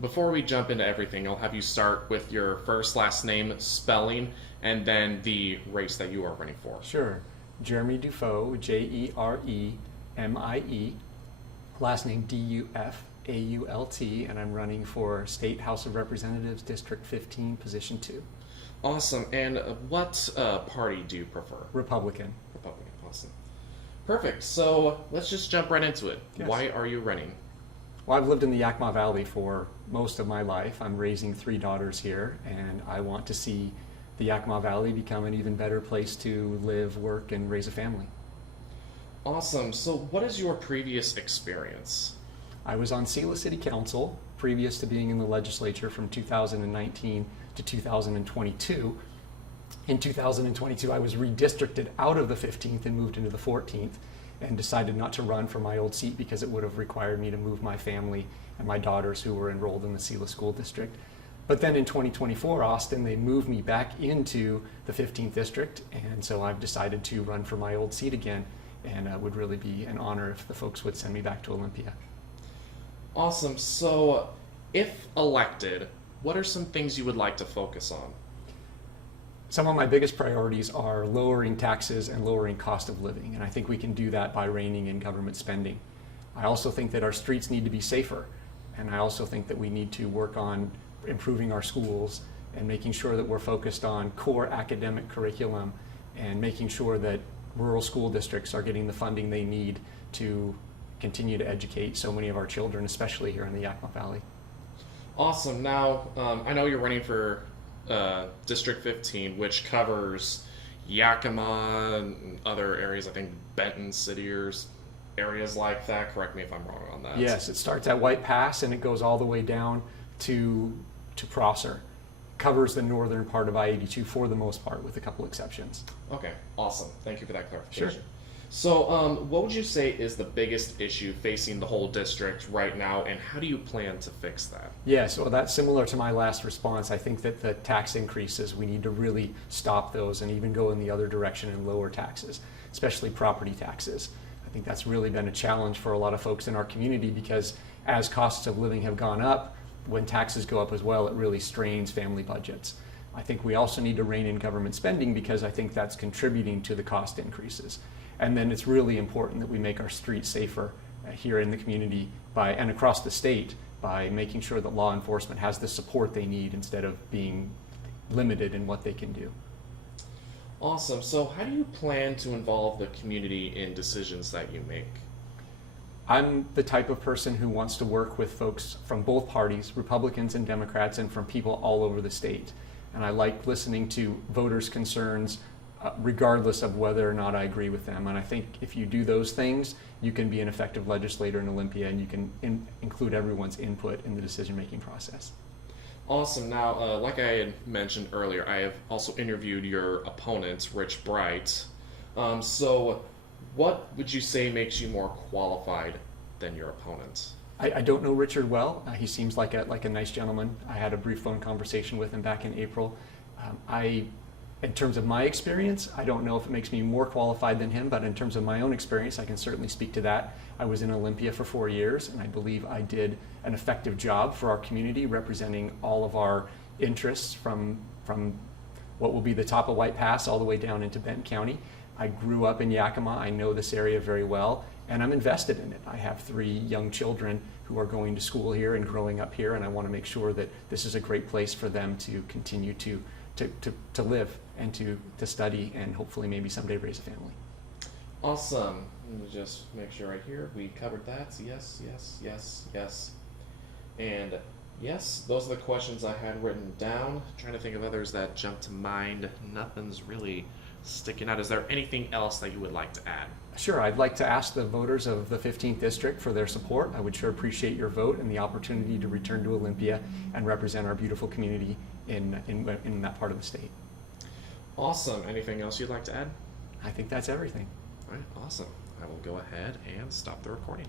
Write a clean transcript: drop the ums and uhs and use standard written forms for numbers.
Before we jump into everything, I'll have you start with your first, last name, spelling, and then the race that you are running for. Sure. Jeremie Dufault, Jeremie, last name Dufault, and I'm running for State House of Representatives, District 15, Position 2. Awesome. And what party do you prefer? Republican. Republican. Awesome. Perfect. So let's just jump right into it. Yes. Why are you running? Well, I've lived in the Yakima Valley for most of my life. I'm raising 3 daughters here, and I want to see the Yakima Valley become an even better place to live, work, and raise a family. Awesome. So what is your previous experience? I was on Sela City Council previous to being in the legislature from 2019 to 2022. In 2022, I was redistricted out of the 15th and moved into the 14th, and decided not to run for my old seat because it would have required me to move my family and my daughters who were enrolled in the Sela School District. But then in 2024, Austin, they moved me back into the 15th District, and so I've decided to run for my old seat again, and it would really be an honor if the folks would send me back to Olympia. Awesome. So if elected, what are some things you would like to focus on? Some of my biggest priorities are lowering taxes and lowering cost of living, and I think we can do that by reining in government spending. I also think that our streets need to be safer, and I also think that we need to work on improving our schools and making sure that we're focused on core academic curriculum and making sure that rural school districts are getting the funding they need to continue to educate so many of our children, especially here in the Yakima Valley. Awesome. Now, I know you're running for District 15, which covers Yakima and other areas, I think Benton City or areas like that. Correct me if I'm wrong on that. Yes, it starts at White Pass and it goes all the way down to Prosser. Covers the northern part of I-82 for the most part, with a couple exceptions. Okay, awesome. Thank you for that clarification. Sure. So, what would you say is the biggest issue facing the whole district right now, and how do you plan to fix that? Yeah, so that's similar to my last response. I think that the tax increases, we need to really stop those and even go in the other direction and lower taxes, especially property taxes. I think that's really been a challenge for a lot of folks in our community because as costs of living have gone up, when taxes go up as well, it really strains family budgets. I think we also need to rein in government spending because I think that's contributing to the cost increases. And then it's really important that we make our streets safer here in the community and across the state by making sure that law enforcement has the support they need instead of being limited in what they can do. Awesome. So how do you plan to involve the community in decisions that you make? I'm the type of person who wants to work with folks from both parties, Republicans and Democrats, and from people all over the state. And I like listening to voters' concerns regardless of whether or not I agree with them. And I think if you do those things, you can be an effective legislator in Olympia and you can include everyone's input in the decision-making process. Awesome. Now, like I had mentioned earlier, I have also interviewed your opponent, Rich Bright. So what would you say makes you more qualified than your opponent? I don't know Richard well. He seems like a nice gentleman. I had a brief phone conversation with him back in April. In terms of my experience, I don't know if it makes me more qualified than him, but in terms of my own experience, I can certainly speak to that. I was in Olympia for 4 years, and I believe I did an effective job for our community, representing all of our interests from what will be the top of White Pass all the way down into Benton County. I grew up in Yakima. I know this area very well, and I'm invested in it. I have 3 young children who are going to school here and growing up here, and I want to make sure that this is a great place for them to continue to live and to study and hopefully maybe someday raise a family. Awesome. Let me just make sure right here we covered that. Yes, yes, yes, yes. And yes, those are the questions I had written down. Trying to think of others that jump to mind. Nothing's really sticking out. Is there anything else that you would like to add? Sure, I'd like to ask the voters of the 15th District for their support. I would sure appreciate your vote and the opportunity to return to Olympia and represent our beautiful community in that part of the state. Awesome. Anything else you'd like to add? I think that's everything. All right, awesome. I will go ahead and stop the recording.